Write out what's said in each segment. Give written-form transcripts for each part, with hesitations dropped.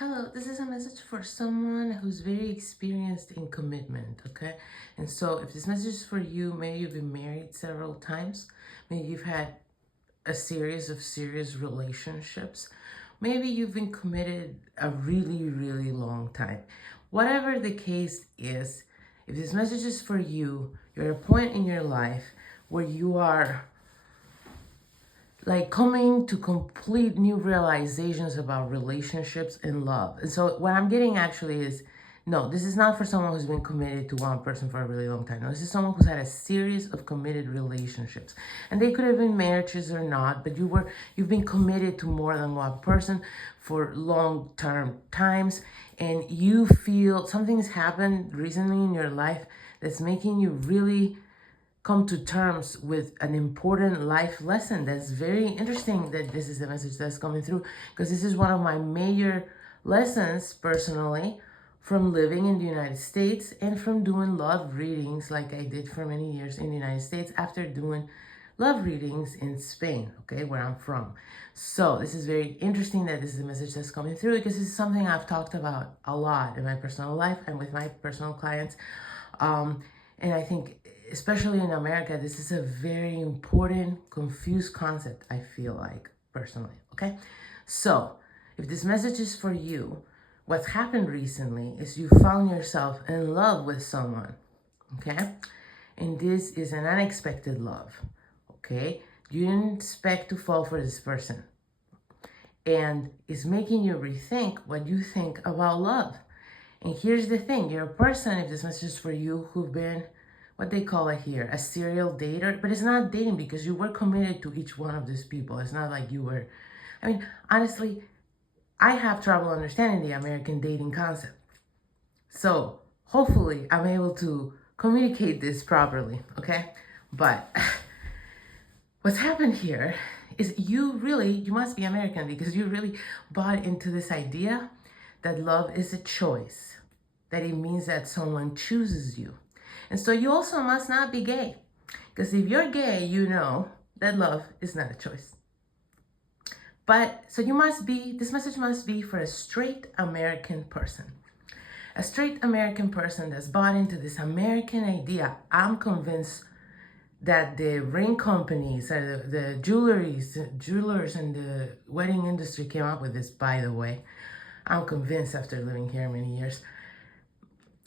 Hello, this is a message for someone who's very experienced in commitment, okay? And so if this message is for you, maybe you've been married several times, maybe you've had a series of serious relationships, maybe you've been committed a really, really long time. Whatever the case is, if this message is for you, you're at a point in your life where you are like coming to complete new realizations about relationships and love. And so what I'm getting actually is, no, this is not for someone who's been committed to one person for a really long time. No, this is someone who's had a series of committed relationships. And they could have been marriages or not, but you've been committed to more than one person for long-term times. And you feel something's happened recently in your life that's making you really come to terms with an important life lesson. That's very interesting that this is the message that's coming through, because this is one of my major lessons personally from living in the United States and from doing love readings like I did for many years in the United States after doing love readings in Spain, okay, where I'm from. So this is very interesting that this is the message that's coming through, because this is something I've talked about a lot in my personal life and with my personal clients. And I think, especially in America, this is a very important, confused concept, I feel like, personally, okay? So, if this message is for you, what's happened recently is you found yourself in love with someone, okay? And this is an unexpected love, okay? You didn't expect to fall for this person. And it's making you rethink what you think about love. And here's the thing, you're a person, if this message is for you, who've been, what they call it here, a serial dater, but it's not dating because you were committed to each one of these people. It's not like you were, I mean, honestly, I have trouble understanding the American dating concept. So hopefully I'm able to communicate this properly, okay? But what's happened here is you must be American, because you really bought into this idea that love is a choice, that it means that someone chooses you. And so you also must not be gay, because if you're gay, you know that love is not a choice. But so this message must be for a straight American person. A straight American person that's bought into this American idea. I'm convinced that the ring companies, or the jewelers and the wedding industry came up with this, by the way. I'm convinced after living here many years.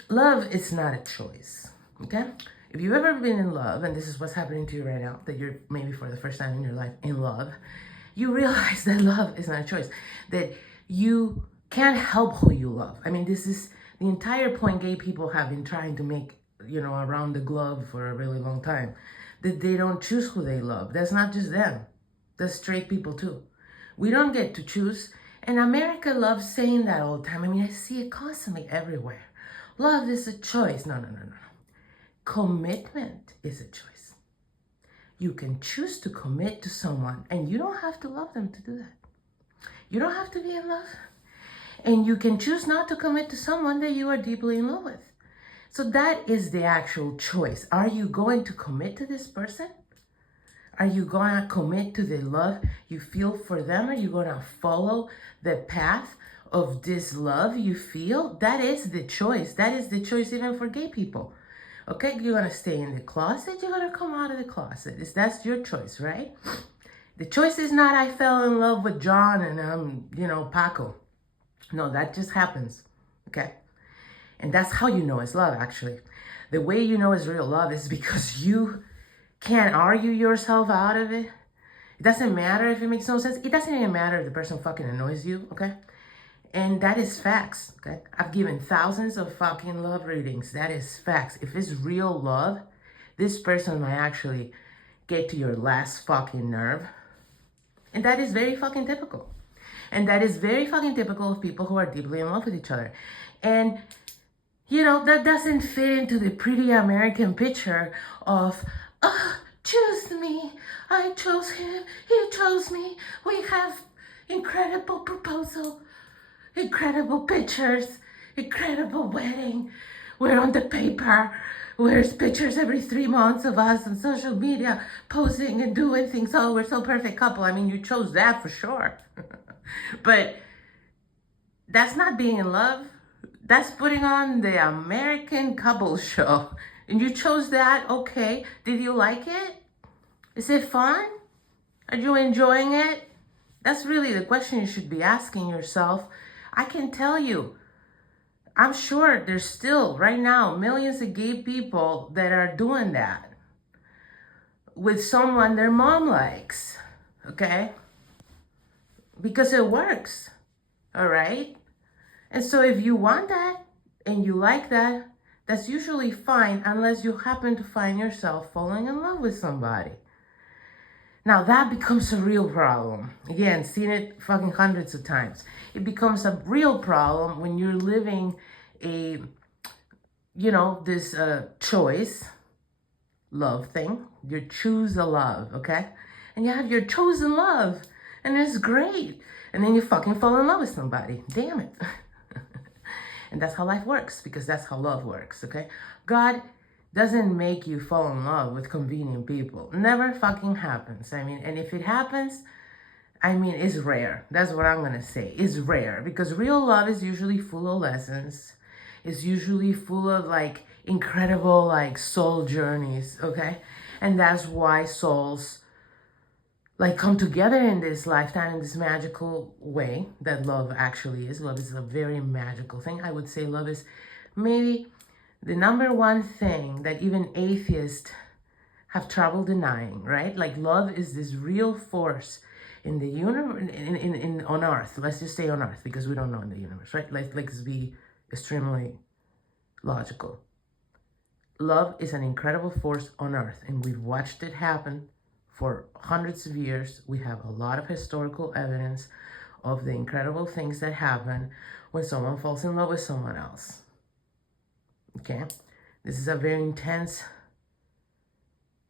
Love is not a choice, okay? If you've ever been in love, and this is what's happening to you right now, that you're maybe for the first time in your life in love, you realize that love is not a choice, that you can't help who you love. I mean, this is the entire point gay people have been trying to make, around the globe for a really long time, that they don't choose who they love. That's not just them. That's straight people too. We don't get to choose. And America loves saying that all the time. I mean, I see it constantly everywhere. Love is a choice. No. Commitment is a choice. You can choose to commit to someone, and you don't have to love them to do that. You don't have to be in love. And you can choose not to commit to someone that you are deeply in love with. So that is the actual choice. Are you going to commit to this person? Are you going to commit to the love you feel for them? Are you going to follow the path of this love you feel? That is the choice. That is the choice even for gay people. Okay, you're going to stay in the closet. You're going to come out of the closet. That's your choice, right? The choice is not I fell in love with John and Paco. No, that just happens. Okay? And that's how you know it's love, actually. The way you know it's real love is because you can't argue yourself out of it. It doesn't matter if it makes no sense. It doesn't even matter if the person fucking annoys you, okay? And that is facts, okay? I've given thousands of fucking love readings. That is facts. If it's real love, this person might actually get to your last fucking nerve. And that is very fucking typical. And that is very fucking typical of people who are deeply in love with each other. And that doesn't fit into the pretty American picture of, choose me, I chose him, he chose me, we have incredible proposal, incredible pictures, incredible wedding, we're on the paper, there's pictures every 3 months of us on social media, posing and doing things, oh, we're so perfect couple. I mean, you chose that for sure. But That's not being in love. That's putting on the American couple show. And you chose that, okay. Did you like it? Is it fun? Are you enjoying it? That's really the question you should be asking yourself. I can tell you, I'm sure there's still, right now, millions of gay people that are doing that with someone their mom likes, okay? Because it works, all right? And so if you want that and you like that, that's usually fine unless you happen to find yourself falling in love with somebody. Now that becomes a real problem. Again, seen it fucking hundreds of times. It becomes a real problem when you're living a, this choice, love thing. You choose a love, okay? And you have your chosen love, and it's great. And then you fucking fall in love with somebody. Damn it. And that's how life works, because that's how love works, okay? God doesn't make you fall in love with convenient people. Never fucking happens. I mean, and if it happens, it's rare. That's what I'm gonna say. It's rare, because real love is usually full of lessons. It's usually full of like incredible like soul journeys, okay? And that's why souls like come together in this lifetime in this magical way that love actually is. Love is a very magical thing. I would say love is maybe the number one thing that even atheists have trouble denying, right? Like love is this real force in the universe, on Earth. Let's just say on Earth, because we don't know in the universe, right? Let's be extremely logical. Love is an incredible force on Earth, and we've watched it happen for hundreds of years. We have a lot of historical evidence of the incredible things that happen when someone falls in love with someone else. Okay, this is a very intense.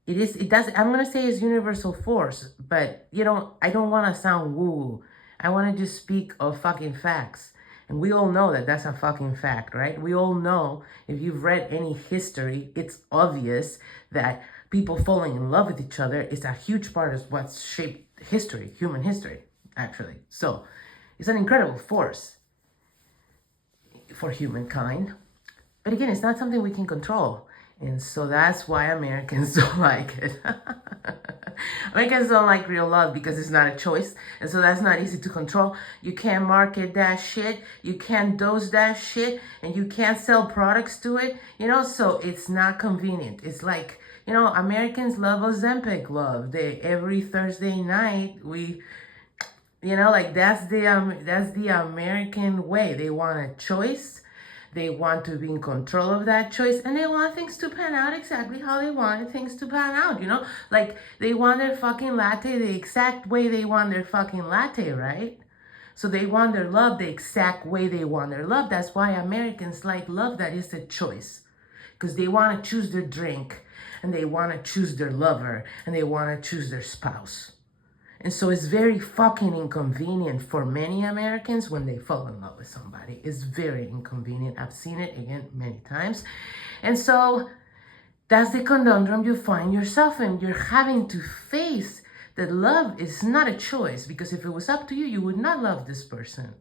I'm gonna say it's universal force, but I don't want to sound woo. I want to just speak of fucking facts. And we all know that that's a fucking fact, right? We all know, if you've read any history, it's obvious that people falling in love with each other is a huge part of what's shaped history, human history, actually. So it's an incredible force for humankind. But again, it's not something we can control. And so that's why Americans don't like it. Americans don't like real love because it's not a choice. And so that's not easy to control. You can't market that shit. You can't dose that shit. And you can't sell products to it. So it's not convenient. It's like, Americans love Ozempic love. Every Thursday night, that's the American way. They want a choice. They want to be in control of that choice, and they want things to pan out exactly how they wanted things to pan out, Like, they want their fucking latte the exact way they want their fucking latte, right? So they want their love the exact way they want their love. That's why Americans like love that is a choice. Because they want to choose their drink, and they want to choose their lover, and they want to choose their spouse. And so it's very fucking inconvenient for many Americans when they fall in love with somebody. It's very inconvenient. I've seen it, again, many times. And so that's the conundrum you find yourself in. You're having to face that love is not a choice, because if it was up to you, you would not love this person.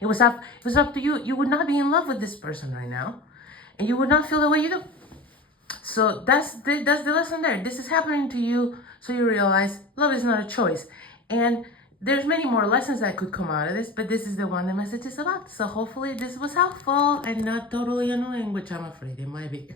If it was up to you, you would not be in love with this person right now. And you would not feel the way you do. So that's the lesson there. This is happening to you, so you realize love is not a choice. And there's many more lessons that could come out of this, but this is the one the message is about. So hopefully this was helpful and not totally annoying, which I'm afraid it might be.